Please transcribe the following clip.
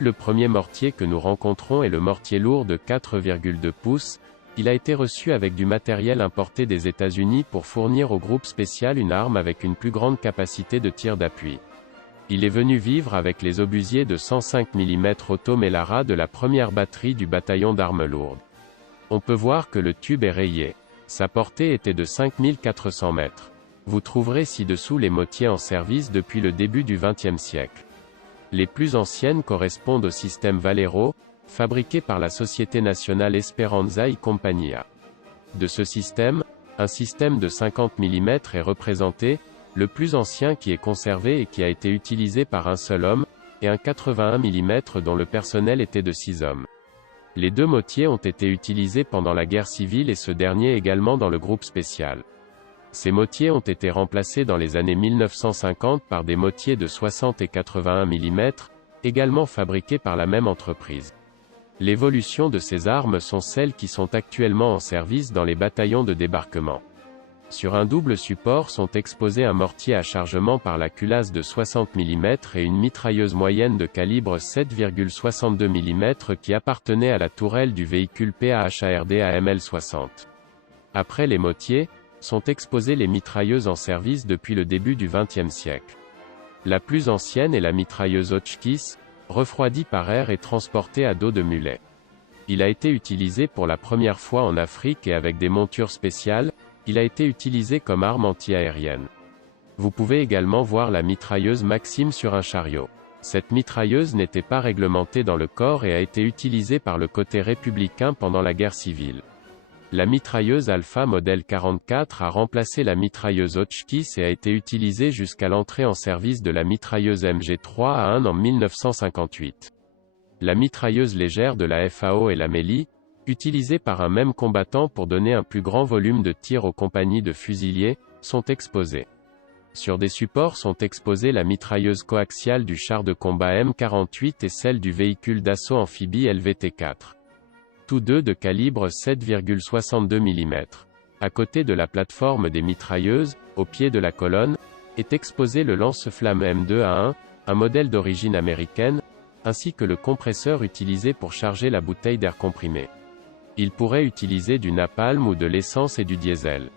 Le premier mortier que nous rencontrons est le mortier lourd de 4,2 pouces. Il a été reçu avec du matériel importé des États-Unis pour fournir au groupe spécial une arme avec une plus grande capacité de tir d'appui. Il est venu vivre avec les obusiers de 105 mm Otto Melara de la première batterie du bataillon d'armes lourdes. On peut voir que le tube est rayé. Sa portée était de 5400 mètres. Vous trouverez ci-dessous les mortiers en service depuis le début du XXe siècle. Les plus anciennes correspondent au système Valero, fabriqué par la Société Nationale Esperanza y Compañía. De ce système, un système de 50 mm est représenté, le plus ancien qui est conservé et qui a été utilisé par un seul homme, et un 81 mm dont le personnel était de 6 hommes. Les deux mortiers ont été utilisés pendant la guerre civile et ce dernier également dans le groupe spécial. Ces mortiers ont été remplacés dans les années 1950 par des mortiers de 60 et 81 mm, également fabriqués par la même entreprise. L'évolution de ces armes sont celles qui sont actuellement en service dans les bataillons de débarquement. Sur un double support sont exposés un mortier à chargement par la culasse de 60 mm et une mitrailleuse moyenne de calibre 7,62 mm qui appartenait à la tourelle du véhicule PAHARD AML-60. Après les mortiers, sont exposées les mitrailleuses en service depuis le début du XXe siècle. La plus ancienne est la mitrailleuse Hotchkiss, refroidie par air et transportée à dos de mulet. Il a été utilisé pour la première fois en Afrique et avec des montures spéciales, il a été utilisé comme arme anti-aérienne. Vous pouvez également voir la mitrailleuse Maxim sur un chariot. Cette mitrailleuse n'était pas réglementée dans le corps et a été utilisée par le côté républicain pendant la guerre civile. La mitrailleuse Alpha modèle 44 a remplacé la mitrailleuse Hotchkiss et a été utilisée jusqu'à l'entrée en service de la mitrailleuse MG3A1 en 1958. La mitrailleuse légère de la FAO et la Mélie, utilisée par un même combattant pour donner un plus grand volume de tir aux compagnies de fusiliers, sont exposées. Sur des supports sont exposées la mitrailleuse coaxiale du char de combat M48 et celle du véhicule d'assaut amphibie LVT-4. Tous deux de calibre 7,62 mm. À côté de la plateforme des mitrailleuses, au pied de la colonne, est exposé le lance-flamme M2A1, un modèle d'origine américaine, ainsi que le compresseur utilisé pour charger la bouteille d'air comprimé. Il pourrait utiliser du napalm ou de l'essence et du diesel.